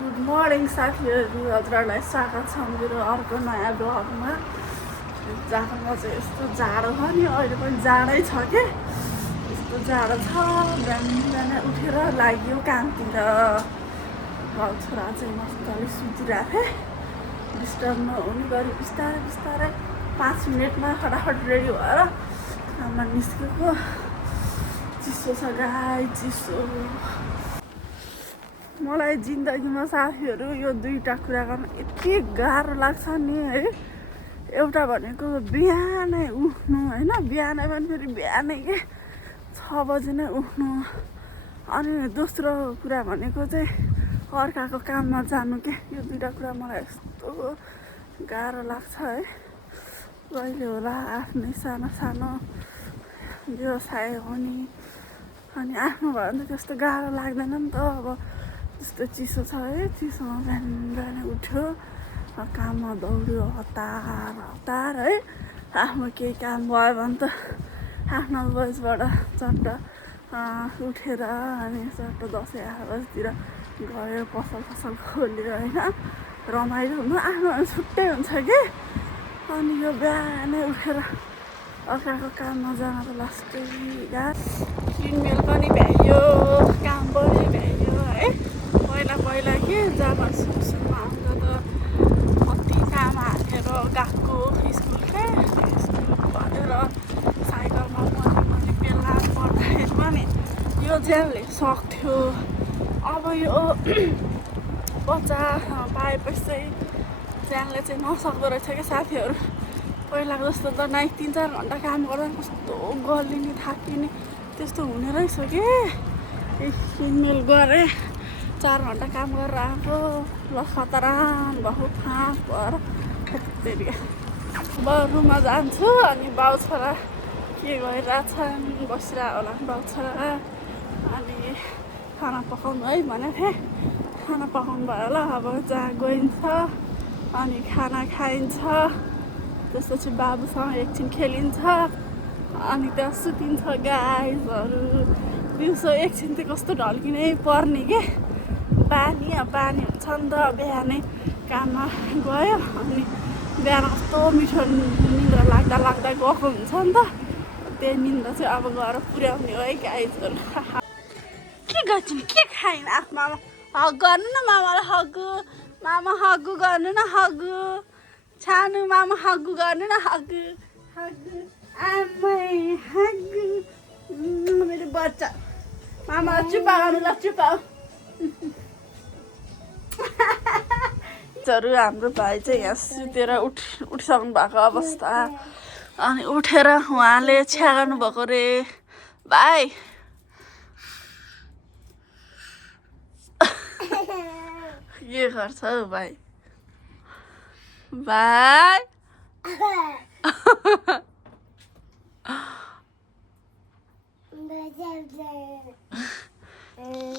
Good morning साथीहरू, हजुरहरूलाई स्वागत छ मेरो अर्को नयाँ ब्लगमा। जाडोमा चाहिँ यस्तो जाडो छ नि, अहिले पनि जाडै छ के, यस्तो जाडो छ। बिहान बिहान उठेर लाग्यो कामतिर। बाउ छोरा चाहिँ मजाले सुतिरहेको थिएँ, डिस्टर्ब नहुने गरी बिस्तारै बिस्तारै 5 मिनटमा फटाफट रेडी भएर काममा निस्केको। चिसो छ गाई, चिसो। मलाई जिन्दगीमा साथीहरू यो दुईवटा कुरा गर्न यति गाह्रो लाग्छ नि है। एउटा भनेको बिहानै उठ्नु होइन, बिहानै पनि फेरि बिहानै के 6 बजी नै उठ्नु। अनि दोस्रो कुरा भनेको चाहिँ अर्काको काममा जानु के। यो दुईवटा कुरा मलाई यस्तो गाह्रो लाग्छ है। कहिले होला आफ्नै सानो सानो व्यवसाय हो नि, अनि आफ्नो भयो भने त त्यस्तो गाह्रो लाग्दैन नि त। अब त्यस्तो चिसो छ है, चिसोमा बिहान बिहानै उठ्यो, काममा दौड्यो, हतार हतार है। आफ्नो केही काम भयो भने त आफ्नो बजेबाट चट्ट उठेर अनि चट्ट 10-11 बजीतिर गयो, पसल खोल्यो होइन, रमाइलो हुनु आफ्नो छुट्टै हुन्छ कि। अनि यो बिहानै उठेर अर्काको काममा जान त लास्टै किनमेल पनि भ्याइयो, काम पनि भ्याइयो है। पहिला के जामा सुरुमा आउँदा त कति काम हालेर गएको स्कुल के, स्कुल भएर साइकलमा पनि बेला पर्दाखेरि पनि यो ज्यानले सक्थ्यो। अब यो बच्चा पाएपछि चाहिँ ज्यानले चाहिँ नसक्दो रहेछ क्या साथीहरू। पहिलाको जस्तो त 3-4 घन्टा काम गर्दा कस्तो गल्लिने थाकिने त्यस्तो हुने रहेछ कि। किनमेल गरेँ, 4 घन्टा काम गरेर आएको, ल खतरान बहुत थाक भएर फेरि रुममा जान्छु। अनि बाउ छोरा के गरिरहेछन्, बसिरहेको होला बाउ छोरा। अनि खाना पकाउनु है भनेको थिएँ, खाना पकाउनु भयो होला। अब जहाँ गइन्छ अनि खाना खाइन्छ, त्यसपछि बाबुसँग एकछिन खेलिन्छ, अनि त्यहाँ सुतिन्छ गाईहरू। दिउँसो एकछिन चाहिँ कस्तो ढल्किनै पर्ने के, बानी हुन्छ नि त। बिहानै काममा गयो अनि बिहान कस्तो मिठो निन्द्रा लाग्दा गएको हुन्छ नि त। त्यही निन्द्रा चाहिँ अब गएर पुर्याउने हो है गाईहरू। के गर्छन्, के खाइन आफ्नो मामा हग गर्नु न, मामालाई हगु, मामा हगु गर्नु न, हगु छानु, मामा हगु गर्नु न, हगु हगु आमै हगु मेरो बच्चा। मामालाई चुपा गर्नु, ल चुपाऊ। हाम्रो भाइ चाहिँ यहाँ सुतेर उठिसक्नु भएको अवस्था। अनि उठेर उहाँले छ्या गर्नुभएको रे भाइ। के गर्छ हौ भाइ? भाइ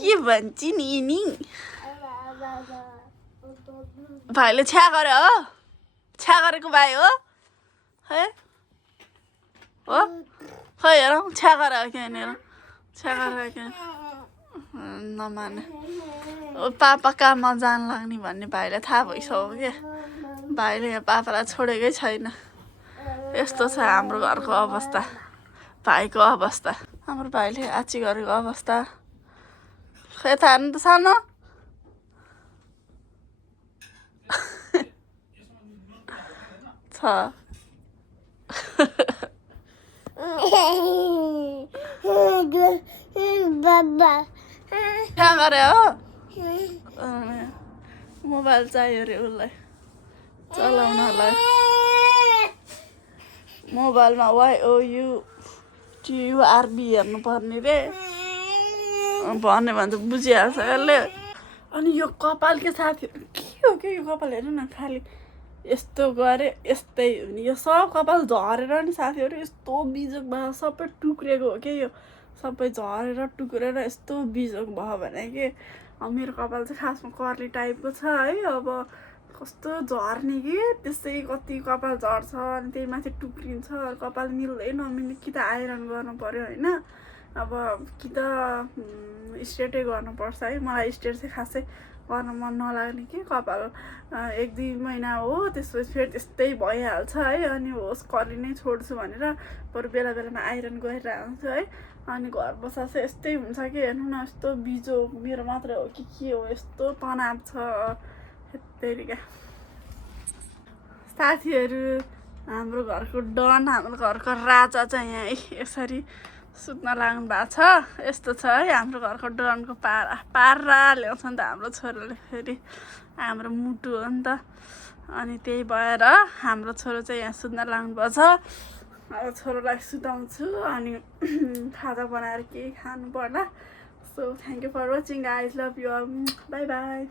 के भन्छ नि? भाइले छ्या गरे हो, छ्या गरेको भाइ हो है हो। खै हेरौँ, छ्या गरेको कि होइन, हेरौँ छ्या गरेको कि नमाने। पापा काममा जान लाग्ने भन्ने भाइलाई थाहा भइसक्यो क्या। भाइले यहाँ पापालाई छोडेकै छैन। यस्तो छ हाम्रो घरको अवस्था, भाइको अवस्था। हाम्रो भाइले आची गरेको अवस्था खै थाहा नि त सानो। छ कहाँ गरे हो? मोबाइल चाहियो अरे उसलाई चलाउनलाई। मोबाइलमा YOUTURB हेर्नुपर्ने रे, भन्यो भने त बुझिहाल्छ यसले। अनि यो कपाल के साथीहरू, के हो क्या यो कपाल? हेर्नु न, खालि यस्तो गरे यस्तै हुने। यो सब कपाल झरेर नि साथीहरू यस्तो बिजोक भयो, सबै टुक्रेको हो क्या। यो सबै झरेर टुक्रेर यस्तो बिजोक भयो भने कि मेरो कपाल चाहिँ खासमा कर्ली टाइपको छ है। अब कस्तो झर्ने कि, त्यसै कति कपाल झर्छ अनि त्यही माथि टुक्रिन्छ। कपाल मिल्दै नमिल्ने कि त आइरन गर्नु पर्यो होइन, अब कि त स्ट्रेटै गर्नुपर्छ है। मलाई स्ट्रेट चाहिँ खासै गर्न मन नलाग्ने कि कपाल 1-2 महिना हो त्यसपछि फेरि त्यस्तै भइहाल्छ है। अनि होस् कर्ली नै छोड्छु भनेर बरु बेला बेलामा आइरन गरेर आउँछु है। अनि घर बस्दा चाहिँ यस्तै हुन्छ कि हेर्नु न यस्तो बिजो मेरो मात्रै हो कि के हो यस्तो तनाव छ हेत्तेरिका। साथीहरू हाम्रो घरको डन हाम्रो घरको राजा चाहिँ यहाँ यसरी सुत्न लाग्नु भएको छ। यस्तो छ है हाम्रो घरको डनको पारा ल्याउँछ नि त हाम्रो छोरोले फेरि हाम्रो मुटु हो नि त। अनि त्यही भएर हाम्रो छोरो चाहिँ यहाँ सुत्न लाग्नुभएको छ। अब छोरोलाई सुताउँछु अनि खाजा बनाएर केही खानु पर्ला। So thank you for watching guys love you all bye by.